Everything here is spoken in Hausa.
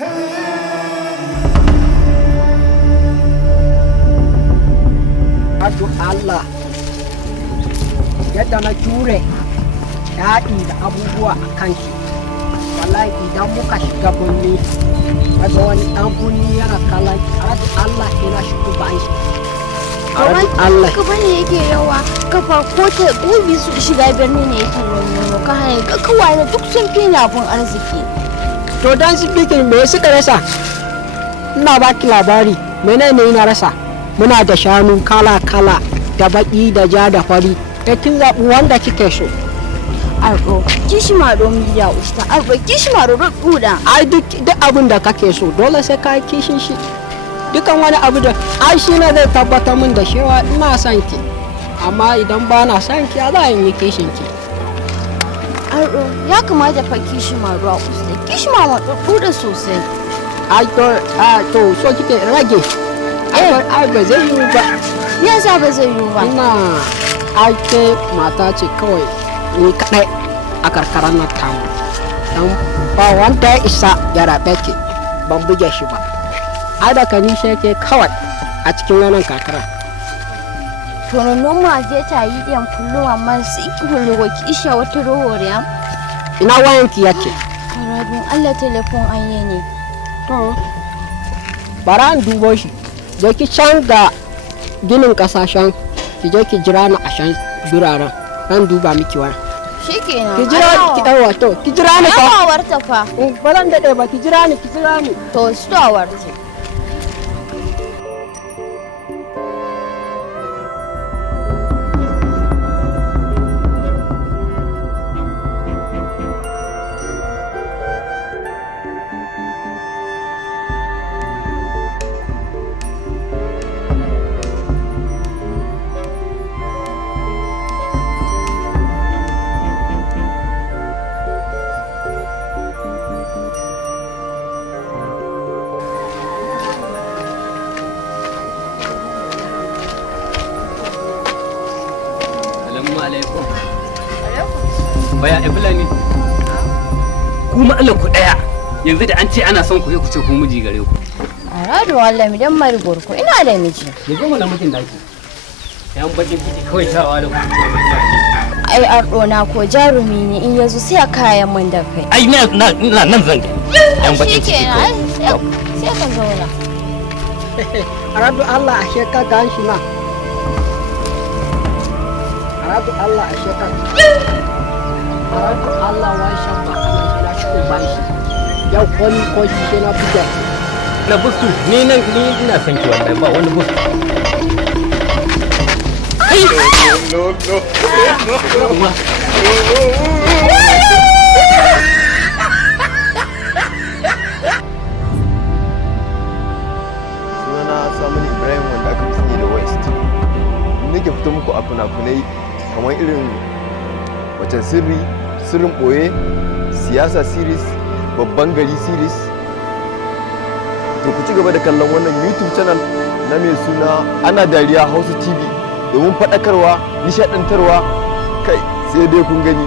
Wato Allah yadda na jure yaɗi da abubuwa a kan shi, wallahi idan muka shiga birni daga wani ɗan birni yana kallon wato Allah ina shi ban shi. Allah ka bane yake yawa kafa ko ta gobe su shiga birni ne yake nono ka hane ga kawai duk sun fi abun arziki. To dan speaking me suka rasa? Ina baki labari menene ina rasa? Muna da shanu kala-kala da baki da ja da fari. Kin zaɓi wanda kike so. Arɗo kishi ma do mi da usta arɗo kishi ma do duda. Ai duk abin da kake so dole sai ka kishin shi. Dukan wani abu da ai shi ne zai tabbatar min da cewa ina son ki. Amma idan ba na son ki za a yi kishin ki. Arɗo ya kamata fa kishi ma do usta kishi ma duda sosai. Ai to so kike rage. Ai ba zai yi ba. Yasa ba zai yi ba. Ina ake mata ce kawai ni kadai a karkarar na tamu. Dan ba wanda ya isa ya rabe ki ban buge shi ba. Ai da kani shi yake kawai a cikin wannan karkara. To non ma je ta yi ɗiyan kullum amma su iki hullo ki isha wata rohoriya. Ina wayanki yake? Karabin Allah telefon an yi ne. To bara an dubo shi. Je ki can ga ginin kasashen ki je ki jira ni a shan duraren dan duba miki waya. Shikenan. Ki jira ki dawo to ki jira ni fa. Ba warta fa. Ba zan dade ba ki jira ni. To su to warta. Baya Fulani. Kuma Allah ku daya. Yanzu da an ce ana son ku ku ce ku miji gare ku. Arado Allah mi dan mari gorko ina da miji. Ya zo mana mijin daki. Yan bakin ciki kawai shawa da ku. Ai ardo na ko jarumi ne in yazo sai kayan mun da kai. Ai ina nan zan ga. Yan bakin ciki. Sai ka zauna. Arado Allah a sheka ganshi na. Arado Allah a sheka. Arado Allah wa shan ba kana shi na shi ban shi. Yau wani ko shi na buga. Na bustu ni ina son ki wallahi ba wani bustu. No. Sunana Samuel Ibrahim wanda aka fi sani da West. Nake fito muku a fina-finai kamar irin wacce sirrin ɓoye, siyasa series, babban gari series. To ku ci gaba da kallon wannan YouTube channel na mai suna Ana Dariya Hausa TV domin faɗakarwa, nishaɗantarwa, kai sai dai kun gani.